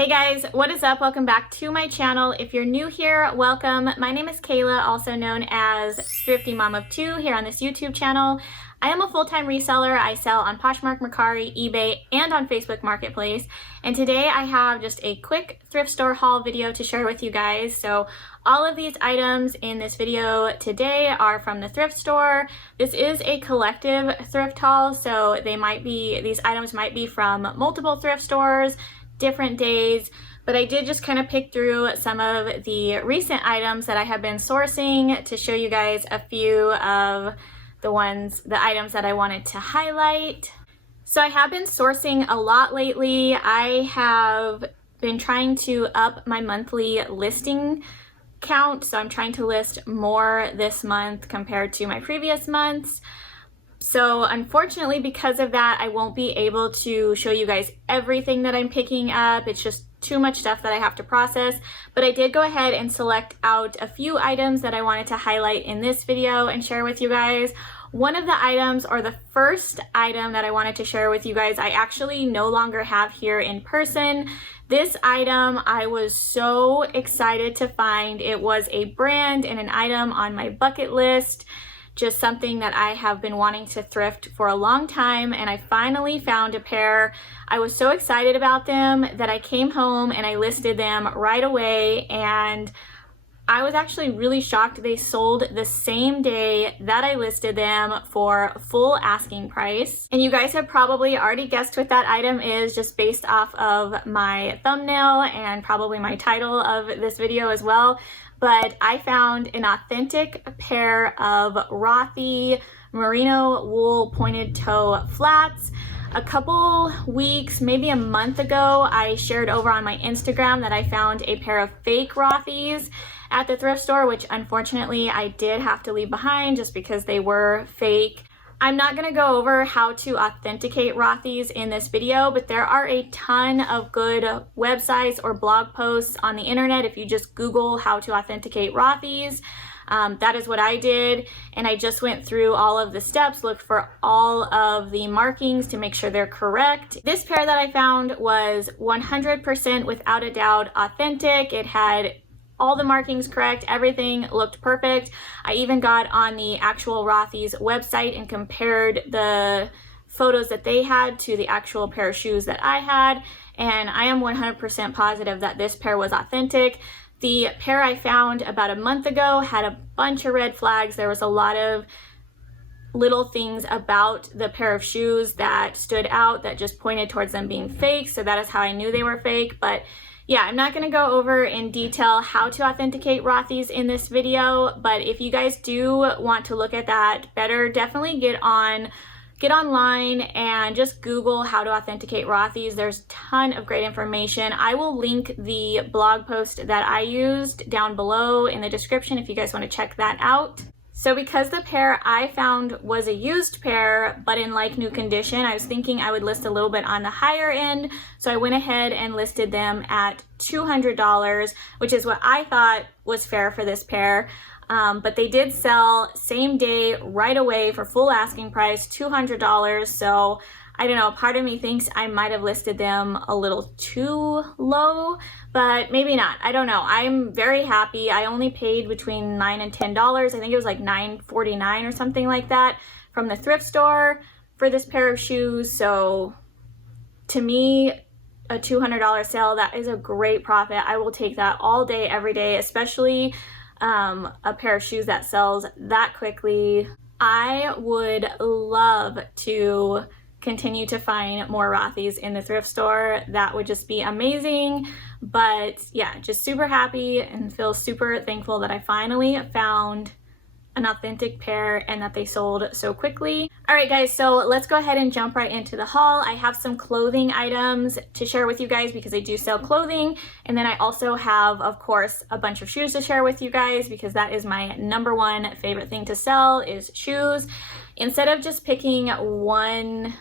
Hey guys, what is up? Welcome back to my channel. If you're new here, welcome. My name is Kayla, also known as Thrifty Mom of Two here on this YouTube channel. I am a full-time reseller. I sell on Poshmark, Mercari, eBay, and on Facebook Marketplace. And today I have just a quick thrift store haul video to share with you guys. So all of these items in this video today are from the thrift store. This is a collective thrift haul, so these items might be from multiple thrift stores, different days, but I did just kind of pick through some of the recent items that I have been sourcing to show you guys a few of the items that I wanted to highlight. So I have been sourcing a lot lately. I have been trying to up my monthly listing count, so I'm trying to list more this month compared to my previous months. So unfortunately, because of that, I won't be able to show you guys everything that I'm picking up. It's just too much stuff that I have to process. But I did go ahead and select out a few items that I wanted to highlight in this video and share with you guys. One of the items, or the first item that I wanted to share with you guys, I actually no longer have here in person. This item I was so excited to find. It was a brand and an item on my bucket list. Just something that I have been wanting to thrift for a long time, and I finally found a pair. I was so excited about them that I came home and I listed them right away, and I was actually really shocked. They sold the same day that I listed them for full asking price. And you guys have probably already guessed what that item is just based off of my thumbnail and probably my title of this video as well. But I found an authentic pair of Rothy merino wool pointed toe flats. A couple weeks, maybe a month ago, I shared over on my Instagram that I found a pair of fake Rothy's at the thrift store, which unfortunately I did have to leave behind just because they were fake. I'm not going to go over how to authenticate Rothy's in this video, but there are a ton of good websites or blog posts on the internet if you just Google how to authenticate Rothy's. That is what I did, and I just went through all of the steps, looked for all of the markings to make sure they're correct. This pair that I found was 100% without a doubt authentic. It had all the markings correct, everything looked perfect. I even got on the actual Rothy's website and compared the photos that they had to the actual pair of shoes that I had, and I am 100% positive that this pair was authentic. The pair I found about a month ago had a bunch of red flags. There was a lot of little things about the pair of shoes that stood out that just pointed towards them being fake, so that is how I knew they were fake. But yeah, I'm not going to go over in detail how to authenticate Rothy's in this video, but if you guys do want to look at that better, definitely get online and just Google how to authenticate Rothy's. There's a ton of great information. I will link the blog post that I used down below in the description if you guys want to check that out. So because the pair I found was a used pair, but in like new condition, I was thinking I would list a little bit on the higher end. So I went ahead and listed them at $200, which is what I thought was fair for this pair. But they did sell same day right away for full asking price, $200. So I don't know, part of me thinks I might have listed them a little too low, but maybe not. I don't know. I'm very happy. I only paid between $9 and $10. I think it was like $9.49 or something like that from the thrift store for this pair of shoes. So to me, a $200 sale, that is a great profit. I will take that all day, every day, especially a pair of shoes that sells that quickly. I would love to continue to find more Rothy's in the thrift store. That would just be amazing. But yeah, just super happy and feel super thankful that I finally found an authentic pair and that they sold so quickly. All right guys, so let's go ahead and jump right into the haul. I have some clothing items to share with you guys because I do sell clothing, and then I also have, of course, a bunch of shoes to share with you guys because that is my #1 favorite thing to sell is shoes. Instead of just picking one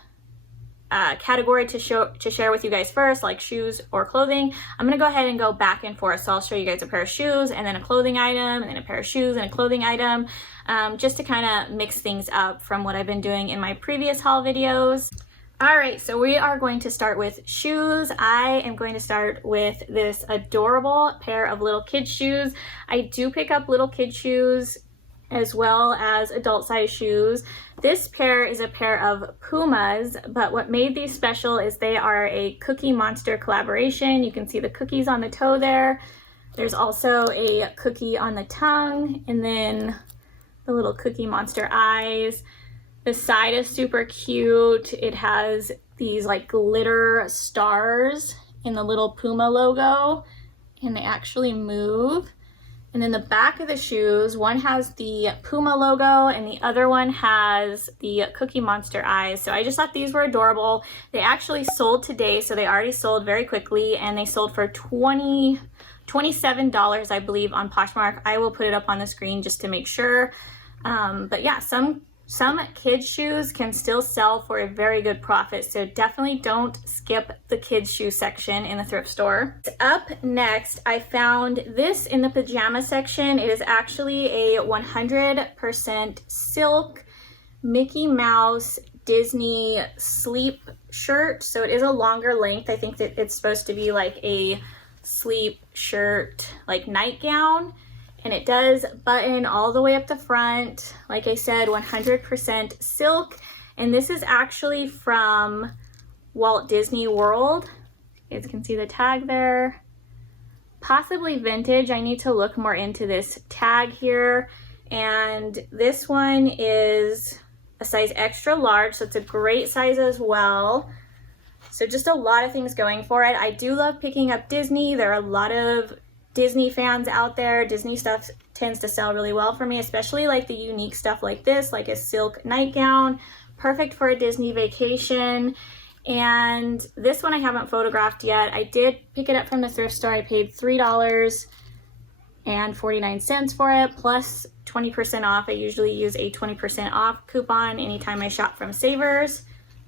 category to share with you guys first, like shoes or clothing, I'm gonna go ahead and go back and forth. So I'll show you guys a pair of shoes and then a clothing item and then a pair of shoes and a clothing item, just to kind of mix things up from what I've been doing in my previous haul videos. All right, so we are going to start with shoes. I am going to start with this adorable pair of little kid shoes. I do pick up little kid shoes as well as adult size shoes. This pair is a pair of Pumas, but what made these special is they are a Cookie Monster collaboration. You can see the cookies on the toe there. There's also a cookie on the tongue, and then the little Cookie Monster eyes. The side is super cute. It has these like glitter stars in the little Puma logo, and they actually move. And then the back of the shoes, one has the Puma logo and the other one has the Cookie Monster eyes. So I just thought these were adorable. They actually sold today, so they already sold very quickly, and they sold for $27, I believe, on Poshmark. I will put it up on the screen just to make sure. But yeah, some kids shoes can still sell for a very good profit, so definitely don't skip the kids shoe section in the thrift store. Up next, I found this in the pajama section. It is actually a 100% silk Mickey Mouse Disney sleep shirt. So it is a longer length. I think that it's supposed to be like a sleep shirt, like nightgown. And it does button all the way up the front. Like I said, 100% silk. And this is actually from Walt Disney World. You guys can see the tag there. Possibly vintage. I need to look more into this tag here. And this one is a size extra large, so it's a great size as well. So just a lot of things going for it. I do love picking up Disney. There are a lot of Disney fans out there. Disney stuff tends to sell really well for me, especially like the unique stuff like this, like a silk nightgown, perfect for a Disney vacation. And this one I haven't photographed yet. I did pick it up from the thrift store. I paid $3.49 for it, plus 20% off. I usually use a 20% off coupon anytime I shop from Savers.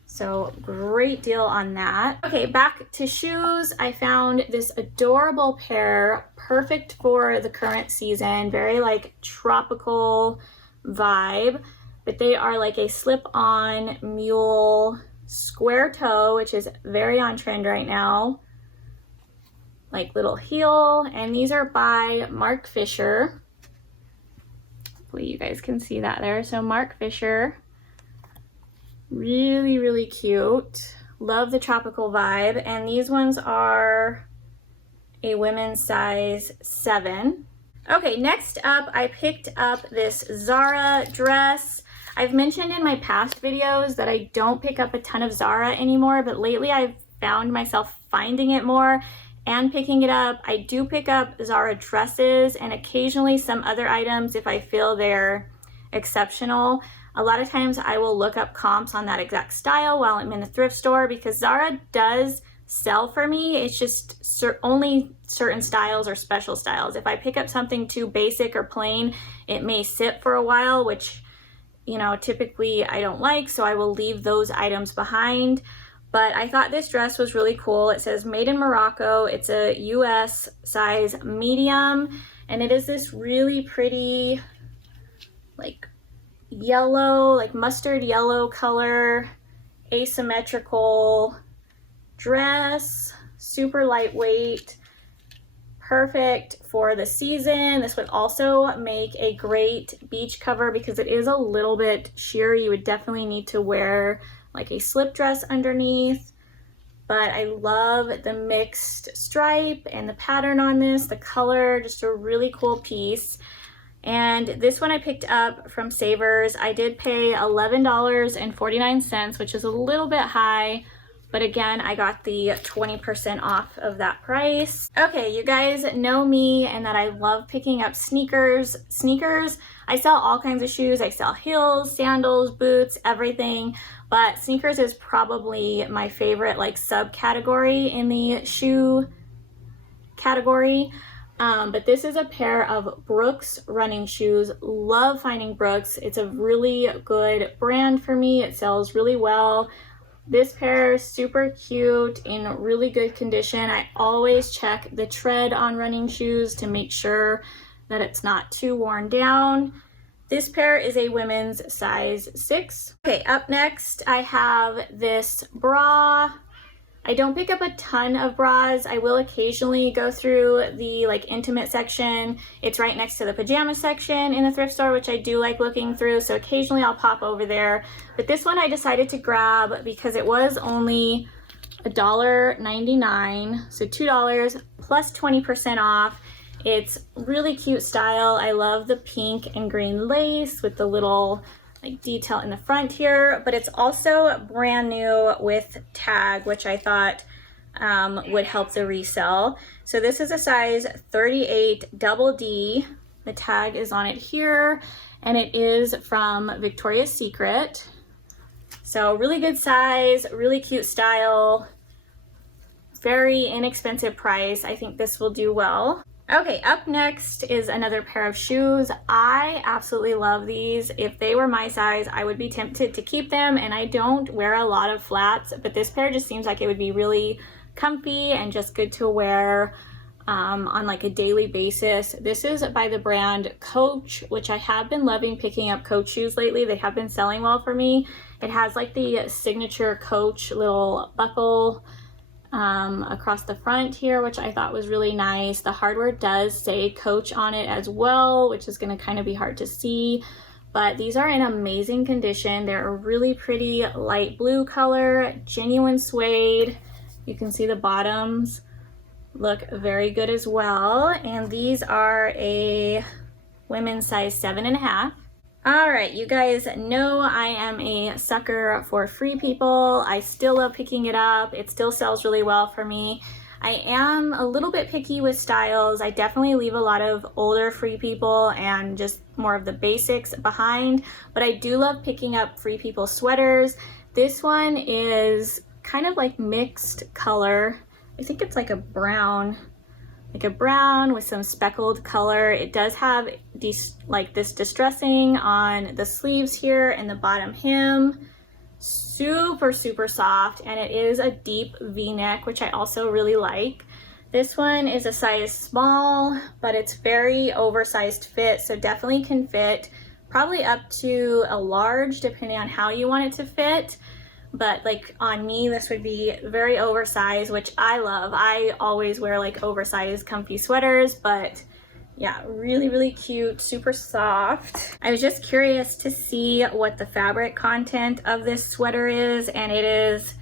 So great deal on that. Okay, back to shoes. I found this adorable pair, perfect for the current season, very like tropical vibe, but they are like a slip-on mule square toe, which is very on trend right now. Like little heel, and these are by Mark Fisher. Hopefully you guys can see that there. So Mark Fisher. Really, really cute. Love the tropical vibe. And these ones are a women's size 7. Okay, next up, I picked up this Zara dress. I've mentioned in my past videos that I don't pick up a ton of Zara anymore, but lately I've found myself finding it more and picking it up. I do pick up Zara dresses and occasionally some other items if I feel they're exceptional. A lot of times I will look up comps on that exact style while I'm in the thrift store because Zara does sell for me. It's just only certain styles or special styles. If I pick up something too basic or plain, it may sit for a while, which, you know, typically I don't like, so I will leave those items behind. But I thought this dress was really cool. It says made in Morocco. It's a US size medium, and it is this really pretty, like, yellow, like mustard yellow color, asymmetrical dress, super lightweight, perfect for the season. This would also make a great beach cover because it is a little bit sheer. You would definitely need to wear like a slip dress underneath, but I love the mixed stripe and the pattern on this, the color, just a really cool piece. And this one I picked up from Savers. I did pay $11.49, which is a little bit high, but again, I got the 20% off of that price. Okay, you guys know me and that I love picking up sneakers. I sell all kinds of shoes. I sell heels, sandals, boots, everything, but sneakers is probably my favorite like subcategory in the shoe category. But this is a pair of Brooks running shoes. Love finding Brooks. It's a really good brand for me. It sells really well. This pair is super cute, in really good condition. I always check the tread on running shoes to make sure that it's not too worn down. This pair is a women's size 6. Okay, up next I have this bra. I don't pick up a ton of bras. I will occasionally go through the like intimate section. It's right next to the pajama section in the thrift store, which I do like looking through, so occasionally I'll pop over there. But this one I decided to grab because it was only $1.99, so $2 plus 20% off. It's really cute style. I love the pink and green lace with the little like detail in the front here, but it's also brand new with tag, which I thought would help the resell. So this is a size 38 double D. The tag is on it here, and it is from Victoria's Secret. So really good size, really cute style, very inexpensive price. I think this will do well. Okay, up next is another pair of shoes. I absolutely love these. If they were my size, I would be tempted to keep them, and I don't wear a lot of flats, but this pair just seems like it would be really comfy and just good to wear on like a daily basis. This is by the brand Coach, which I have been loving picking up Coach shoes lately. They have been selling well for me. It has like the signature Coach little buckle across the front here, which I thought was really nice. The hardware does say Coach on it as well, which is going to kind of be hard to see, but these are in amazing condition. They're a really pretty light blue color, genuine suede. You can see the bottoms look very good as well, and these are a women's size 7.5. All right, you guys know I am a sucker for Free People. I still love picking it up. It still sells really well for me. I am a little bit picky with styles. I definitely leave a lot of older Free People and just more of the basics behind, but I do love picking up Free People sweaters. This one is kind of like mixed color. I think it's like a brown with some speckled color. It does have like this distressing on the sleeves here and the bottom hem. Super soft, and it is a deep V-neck, which I also really like. This one is a size small, but it's very oversized fit, so definitely can fit probably up to a large depending on how you want it to fit. But like on me, this would be very oversized, which I love. I always wear like oversized comfy sweaters, but yeah, really cute, super soft. I was just curious to see what the fabric content of this sweater is, and it is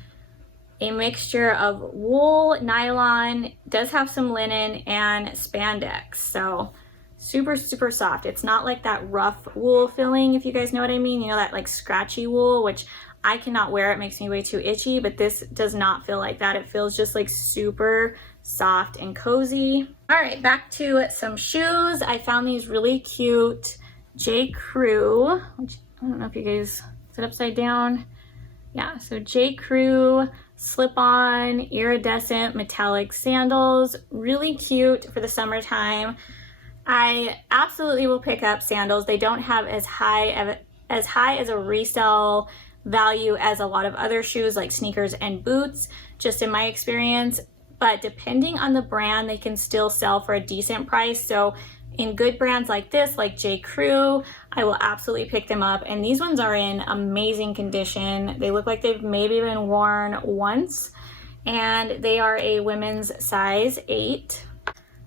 a mixture of wool, nylon, does have some linen, and spandex. So super soft. It's not like that rough wool feeling, if you guys know what I mean. You know, that like scratchy wool, which I cannot wear. It makes me way too itchy, but this does not feel like that. It feels just like super soft and cozy. All right, back to some shoes. I found these really cute J. Crew, which I don't know if you guys, is it upside down? Yeah, so J. Crew slip-on iridescent metallic sandals, really cute for the summertime. I absolutely will pick up sandals. They don't have as high as a resale value as a lot of other shoes like sneakers and boots, just in my experience, but depending on the brand, they can still sell for a decent price. So in good brands like this, like J. Crew, I will absolutely pick them up, and these ones are in amazing condition. They look like they've maybe been worn once, and they are a women's size 8.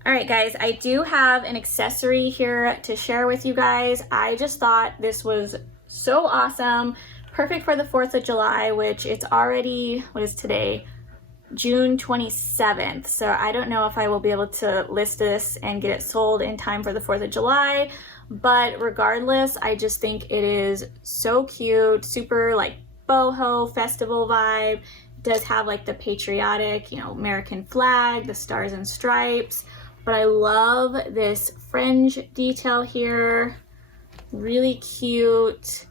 All right, guys, I do have an accessory here to share with you guys. I just thought this was so awesome. Perfect for the 4th of July, which it's already, what is today? June 27th. So I don't know if I will be able to list this and get it sold in time for the 4th of July, but regardless, I just think it is so cute, super like boho festival vibe. It does have like the patriotic, you know, American flag, the stars and stripes, but I love this fringe detail here. Really cute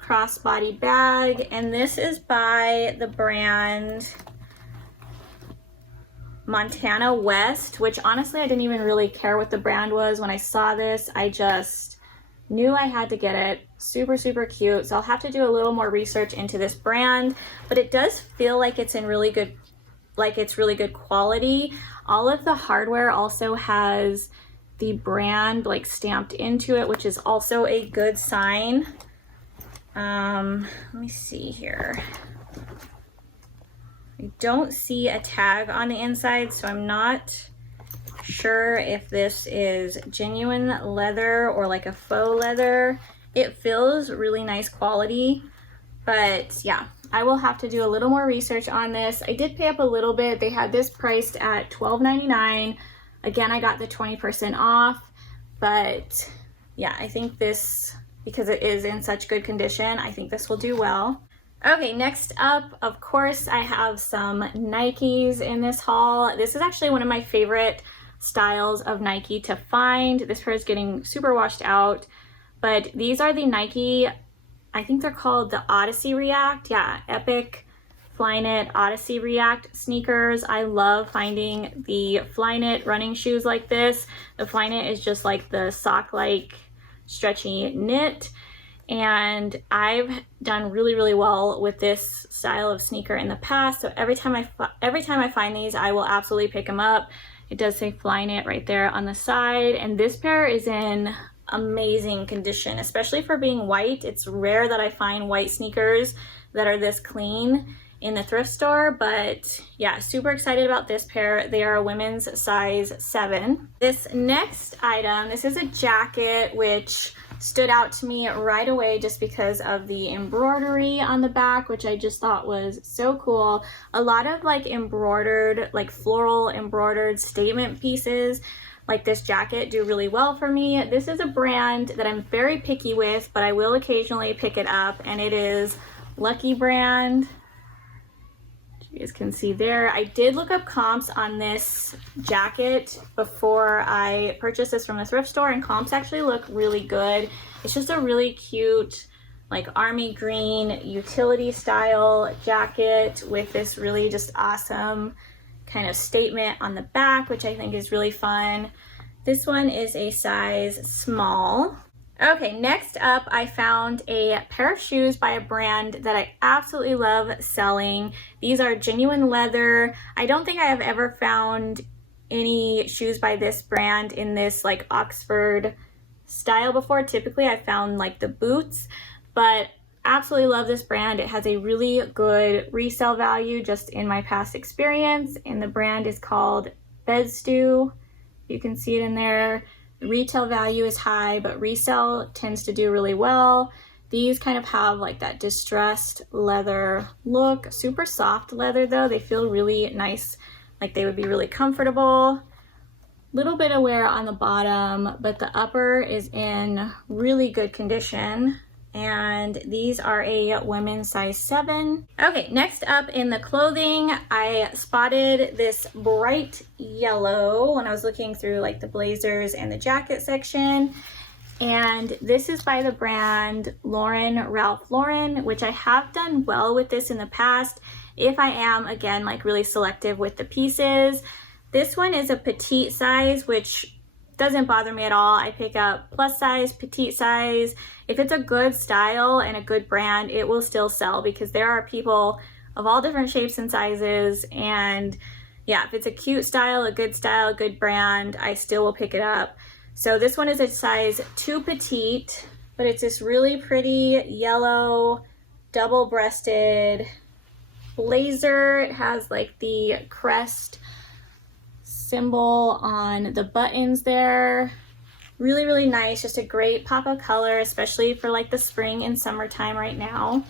crossbody bag, and this is by the brand Montana West, which honestly I didn't even really care what the brand was when I saw this. I just knew I had to get it. Super cute. So I'll have to do a little more research into this brand, but it does feel like it's in really good, like it's really good quality. All of the hardware also has the brand like stamped into it, which is also a good sign. Let me see here. I don't see a tag on the inside, so I'm not sure if this is genuine leather or like a faux leather. It feels really nice quality, but yeah, I will have to do a little more research on this. I did pay up a little bit. They had this priced at $12.99. Again, I got the 20% off, but yeah, I think this, because it is in such good condition, I think this will do well. Okay, next up, of course, I have some Nikes in this haul. This is actually one of my favorite styles of Nike to find. This pair is getting super washed out, but these are the Nike, I think they're called the Odyssey React. Yeah, Epic Flyknit Odyssey React sneakers. I love finding the Flyknit running shoes like this. The Flyknit is just like the sock-like stretchy knit, and I've done really well with this style of sneaker in the past. So every time I find these, I will absolutely pick them up. It does say Flyknit right there on the side, and this pair is in amazing condition, especially for being white. It's rare that I find white sneakers that are this clean in the thrift store, but yeah, super excited about this pair. They are a women's size 7. This next item, this is a jacket which stood out to me right away just because of the embroidery on the back, which I just thought was so cool. A lot of like embroidered, like floral embroidered statement pieces like this jacket do really well for me. This is a brand that I'm very picky with, but I will occasionally pick it up, and it is Lucky brand. You guys can see there. I did look up comps on this jacket before I purchased this from the thrift store, and comps actually look really good. It's just a really cute, like army green utility style jacket with this really just awesome kind of statement on the back, which I think is really fun. This one is a size small. Okay, next up, I found a pair of shoes by a brand that I absolutely love selling. These are genuine leather. I don't think I have ever found any shoes by this brand in this like Oxford style before. Typically, I found like the boots, but absolutely love this brand. It has a really good resale value just in my past experience, and the brand is called Bed Stew. You can see it in there. Retail value is high, but resale tends to do really well. These kind of have like that distressed leather look. Super soft leather though. They feel really nice, like they would be really comfortable. Little bit of wear on the bottom, but the upper is in really good condition. And these are a women's size 7. Okay, next up in the clothing, I spotted this bright yellow when I was looking through like the blazers and the jacket section. And this is by the brand Ralph Lauren, which I have done well with this in the past. If I am, again, like really selective with the pieces. This one is a petite size, which doesn't bother me at all. I pick up plus size, petite size. If it's a good style and a good brand, it will still sell because there are people of all different shapes and sizes. And yeah, if it's a cute style, a good brand, I still will pick it up. So this one is a size 2 petite, but it's this really pretty yellow double-breasted blazer. It has like the crest symbol on the buttons there. Really nice, just a great pop of color, especially for like the spring and summertime right now.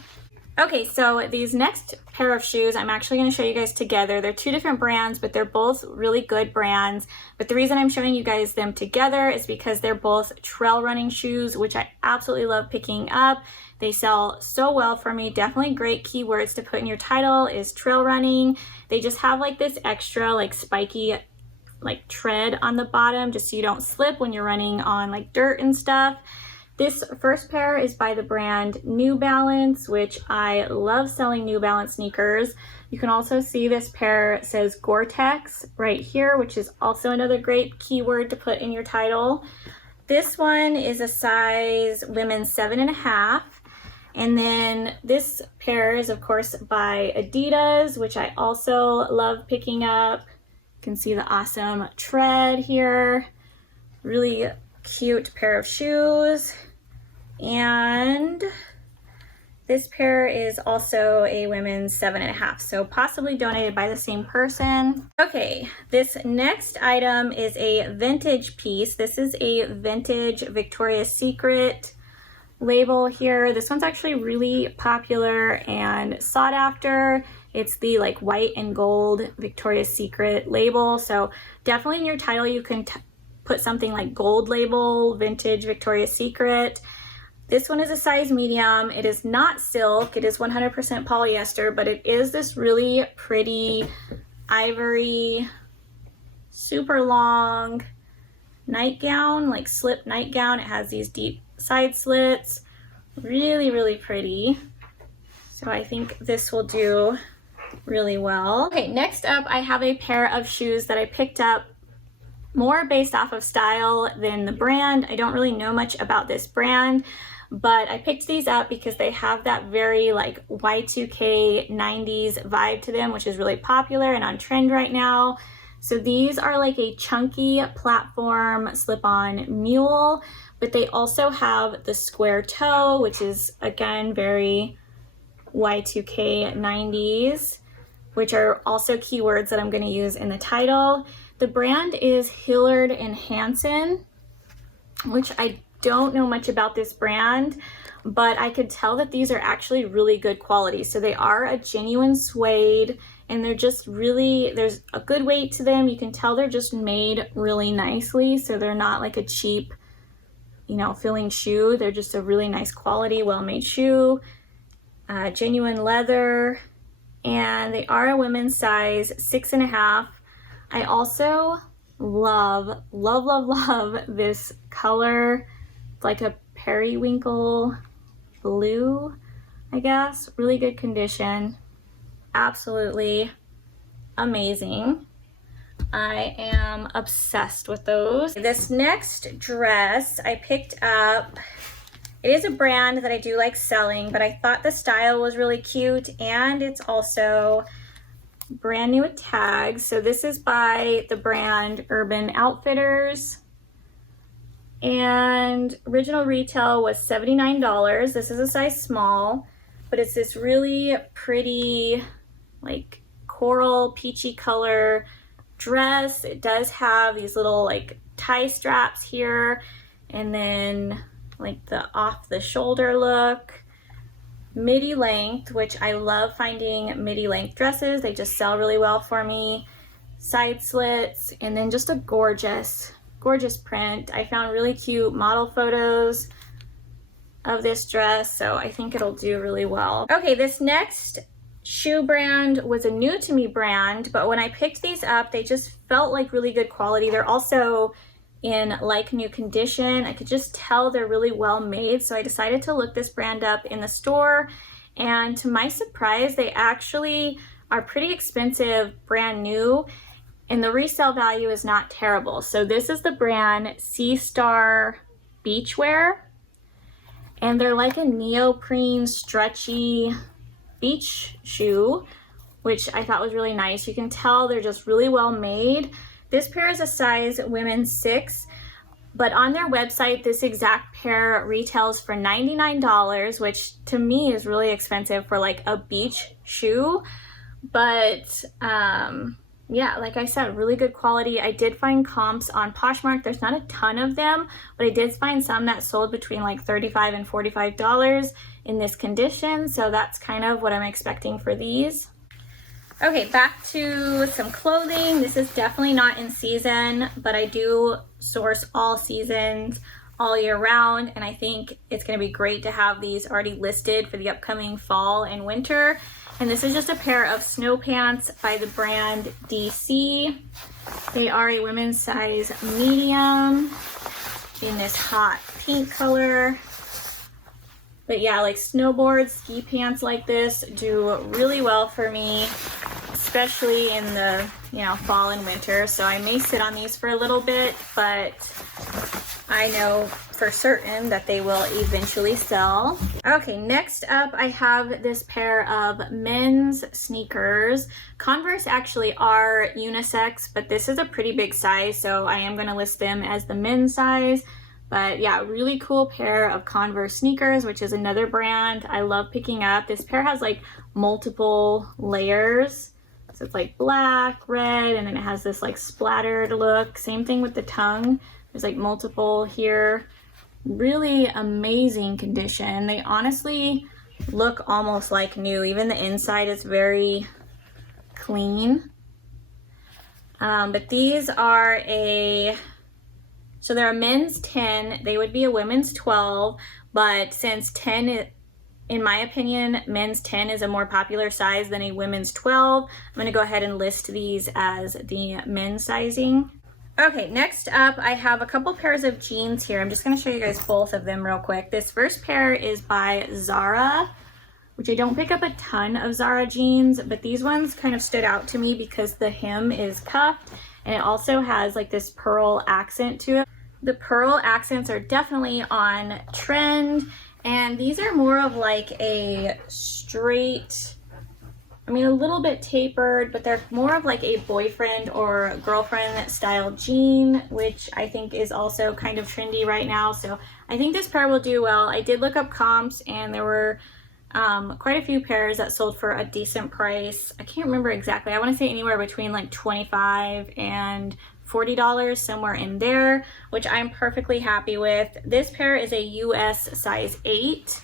Okay, so these next pair of shoes I'm actually going to show you guys together. They're 2 different brands, but they're both really good brands. But the reason I'm showing you guys them together is because they're both trail running shoes, which I absolutely love picking up. They sell so well for me. Definitely great keywords to put in your title is trail running. They just have like this extra like spiky like tread on the bottom just so you don't slip when you're running on like dirt and stuff. This first pair is by the brand New Balance, which I love selling New Balance sneakers. You can also see this pair says Gore-Tex right here, which is also another great keyword to put in your title. This one is a size women's 7.5. And then this pair is of course by Adidas, which I also love picking up. You can see the awesome tread here. Really cute pair of shoes. And this pair is also a women's 7.5, so possibly donated by the same person. Okay, this next item is a vintage piece. This is a vintage Victoria's Secret label here. This one's actually really popular and sought after. It's the like white and gold Victoria's Secret label, so definitely in your title you can put something like gold label, vintage Victoria's Secret. This one is a size medium. It is not silk. It is 100% polyester, but it is this really pretty ivory, super long nightgown, like slip nightgown. It has these deep side slits. Really, really pretty. So I think this will do really well. Okay, next up I have a pair of shoes that I picked up more based off of style than the brand. I don't really know much about this brand, but I picked these up because they have that very like Y2K 90s vibe to them, which is really popular and on trend right now. So these are like a chunky platform slip-on mule, but they also have the square toe, which is again very Y2K 90s, which are also keywords that I'm going to use in the title. The brand is Hillard and Hansen, which I don't know much about this brand, but I could tell that these are actually really good quality. So they are a genuine suede, and they're just really, there's a good weight to them. You can tell they're just made really nicely. So they're not like a cheap, you know, feeling shoe. They're just a really nice quality, well-made shoe, genuine leather, and they are a women's size 6.5. I also love this color. It's like a periwinkle blue, I guess. Really good condition. Absolutely amazing. I am obsessed with those. This next dress I picked up, it is a brand that I do like selling, but I thought the style was really cute, and it's also brand new with tags. So this is by the brand Urban Outfitters, and original retail was $79. This is a size small, but it's this really pretty like coral peachy color dress. It does have these little like tie straps here, and then like the off the shoulder look. Midi length, which I love finding midi length dresses. They just sell really well for me. Side slits, and then just a gorgeous print. I found really cute model photos of this dress, so I think it'll do really well. Okay, this next shoe brand was a new to me brand, but when I picked these up, they just felt like really good quality. They're also in like new condition. I could just tell they're really well made, so I decided to look this brand up in the store, and to my surprise, they actually are pretty expensive brand new, and the resale value is not terrible. So this is the brand Sea Star Beachwear, and they're like a neoprene stretchy beach shoe, which I thought was really nice. You can tell they're just really well made. This pair is a size women's 6, but on their website, this exact pair retails for $99, which to me is really expensive for like a beach shoe. But yeah, like I said, really good quality. I did find comps on Poshmark. There's not a ton of them, but I did find some that sold between like $35 and $45 in this condition. So that's kind of what I'm expecting for these. Okay, back to some clothing. This is definitely not in season, but I do source all seasons all year round, and I think it's going to be great to have these already listed for the upcoming fall and winter. And this is just a pair of snow pants by the brand DC. They are a women's size medium in this hot pink color. But yeah, like snowboard, ski pants like this do really well for me, especially in the, you know, fall and winter. So I may sit on these for a little bit, but I know for certain that they will eventually sell. Okay, next up I have this pair of men's sneakers. Converse actually are unisex, but this is a pretty big size, so I am going to list them as the men's size. But yeah, really cool pair of Converse sneakers, which is another brand I love picking up. This pair has like multiple layers. So it's like black, red, and then it has this like splattered look. Same thing with the tongue. There's like multiple here. Really amazing condition. They honestly look almost like new. Even the inside is very clean. But these are so they're a men's 10, they would be a women's 12, but since 10, in my opinion, men's 10 is a more popular size than a women's 12, I'm gonna go ahead and list these as the men's sizing. Okay, next up, I have a couple pairs of jeans here. I'm just gonna show you guys both of them real quick. This first pair is by Zara, which I don't pick up a ton of Zara jeans, but these ones kind of stood out to me because the hem is cuffed and it also has like this pearl accent to it. The pearl accents are definitely on trend, and these are more of like a straight, I mean a little bit tapered, but they're more of like a boyfriend or girlfriend style jean, which I think is also kind of trendy right now. So I think this pair will do well. I did look up comps and there were quite a few pairs that sold for a decent price. I can't remember exactly. I want to say anywhere between like $25 and $40, somewhere in there, which I'm perfectly happy with. This pair is a US size 8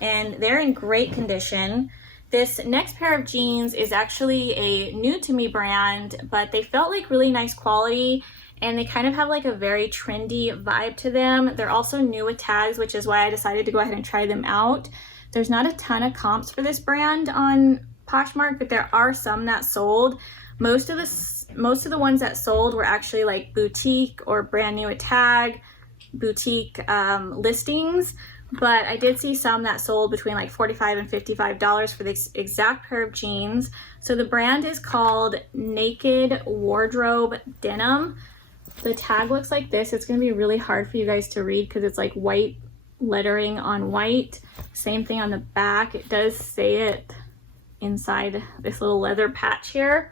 and they're in great condition. This next pair of jeans is actually a new to me brand, but they felt like really nice quality and they kind of have like a very trendy vibe to them. They're also new with tags, which is why I decided to go ahead and try them out. There's not a ton of comps for this brand on Poshmark, but there are some that sold. Most of the ones that sold were actually like boutique or brand new at tag, boutique listings, but I did see some that sold between like $45 and $55 for this exact pair of jeans. So the brand is called Naked Wardrobe Denim. The tag looks like this. It's going to be really hard for you guys to read because it's like white lettering on white. Same thing on the back. It does say it inside this little leather patch here.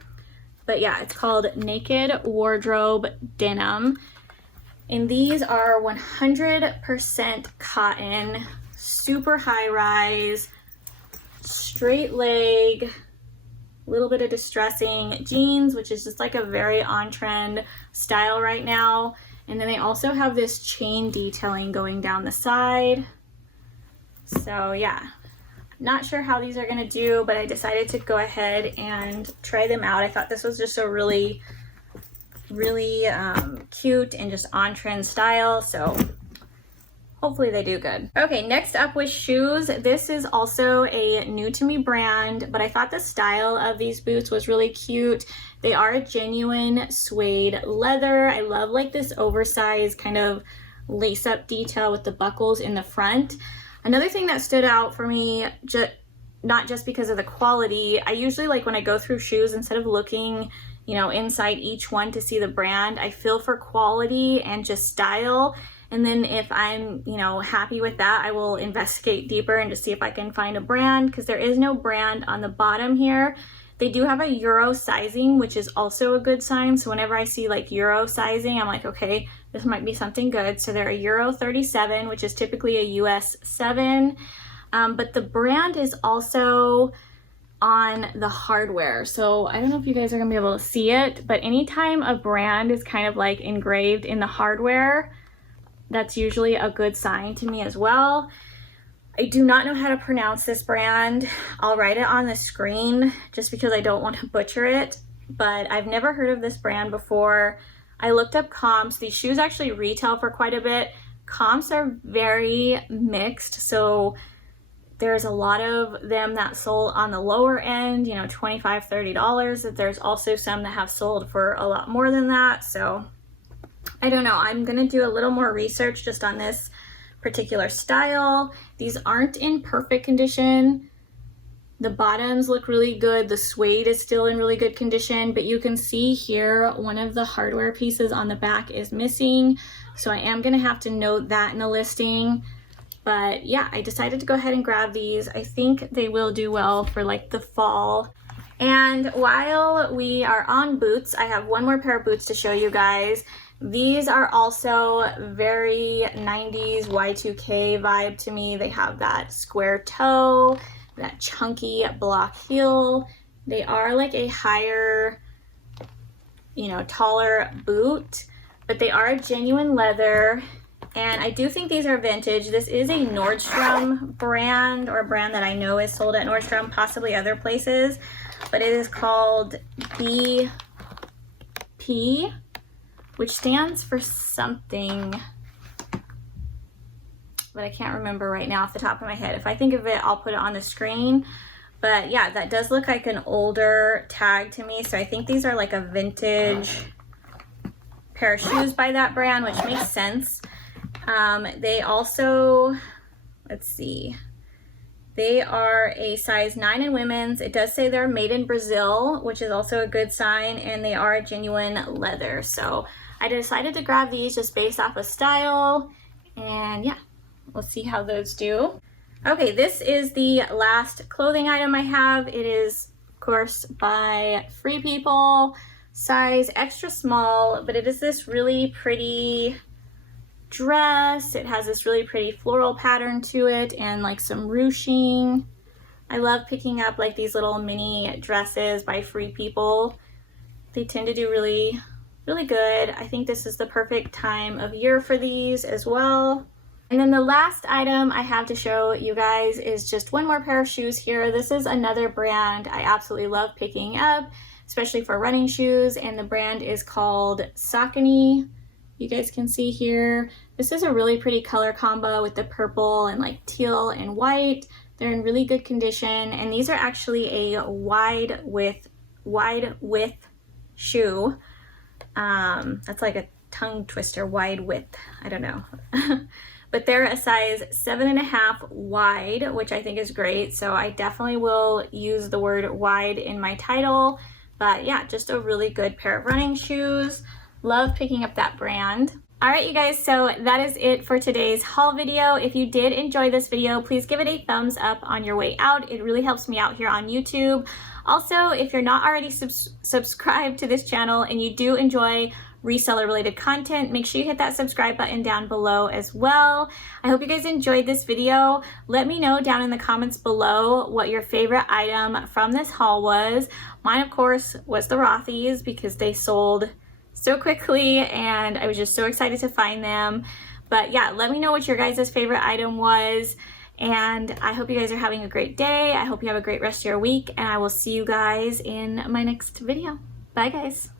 But yeah, it's called Naked Wardrobe Denim. And these are 100% cotton, super high rise, straight leg, a little bit of distressing jeans, which is just like a very on-trend style right now. And then they also have this chain detailing going down the side. So yeah, not sure how these are gonna do, but I decided to go ahead and try them out. I thought this was just a really cute and just on-trend style, so hopefully they do good. Okay, next up with shoes. This is also a new to me brand, but I thought the style of these boots was really cute. They are a genuine suede leather. I love like this oversized kind of lace-up detail with the buckles in the front. Another thing that stood out for me, not just because of the quality, I usually like when I go through shoes, instead of looking, you know, inside each one to see the brand, I feel for quality and just style. And then if I'm, you know, happy with that, I will investigate deeper and just see if I can find a brand, because there is no brand on the bottom here. They do have a Euro sizing, which is also a good sign. So whenever I see like Euro sizing, I'm like, okay, this might be something good. So they're a Euro 37, which is typically a US 7. But the brand is also on the hardware. So I don't know if you guys are gonna be able to see it, but anytime a brand is kind of like engraved in the hardware, that's usually a good sign to me as well. I do not know how to pronounce this brand. I'll write it on the screen just because I don't want to butcher it, but I've never heard of this brand before. I looked up comps. These shoes actually retail for quite a bit. Comps are very mixed, so there's a lot of them that sold on the lower end, you know, $25, $30. There's also some that have sold for a lot more than that. So I don't know. I'm gonna do a little more research just on this particular style. These aren't in perfect condition. The bottoms look really good. The suede is still in really good condition, but you can see here one of the hardware pieces on the back is missing. So I am gonna have to note that in the listing. But yeah, I decided to go ahead and grab these. I think they will do well for like the fall. And while we are on boots, I have one more pair of boots to show you guys. These are also very 90s Y2K vibe to me. They have that square toe, that chunky block heel. They are like a higher, you know, taller boot, but they are genuine leather. And I do think these are vintage. This is a Nordstrom brand, or a brand that I know is sold at Nordstrom, possibly other places, but it is called BP, which stands for something, but I can't remember right now off the top of my head. If I think of it, I'll put it on the screen. But yeah, that does look like an older tag to me. So I think these are like a vintage pair of shoes by that brand, which makes sense. They also, let's see, they are a size 9 in women's. It does say they're made in Brazil, which is also a good sign, and they are genuine leather. So I decided to grab these just based off of style, and yeah, we'll see how those do. Okay, this is the last clothing item I have. It is, of course, by Free People, size extra small, but it is this really pretty dress. It has this really pretty floral pattern to it and like some ruching. I love picking up like these little mini dresses by Free People. They tend to do really good. I think this is the perfect time of year for these as well. And then the last item I have to show you guys is just one more pair of shoes here. This is another brand I absolutely love picking up, especially for running shoes, and the brand is called Saucony. You guys can see here, this is a really pretty color combo with the purple and like teal and white. They're in really good condition, and these are actually a wide width shoe. That's like a tongue twister, wide width, I don't know. But they're a size 7.5 wide, which I think is great. So I definitely will use the word wide in my title. But yeah, just a really good pair of running shoes. Love picking up that brand. All right, you guys, so that is it for today's haul video. If you did enjoy this video, please give it a thumbs up on your way out. It really helps me out here on YouTube. Also, if you're not already subscribed to this channel and you do enjoy reseller related content, make sure you hit that subscribe button down below as well. I hope you guys enjoyed this video. Let me know down in the comments below what your favorite item from this haul was. Mine, of course, was the Rothies because they sold so quickly and I was just so excited to find them. But yeah, let me know what your guys' favorite item was, and I hope you guys are having a great day. I hope you have a great rest of your week, and I will see you guys in my next video. Bye guys.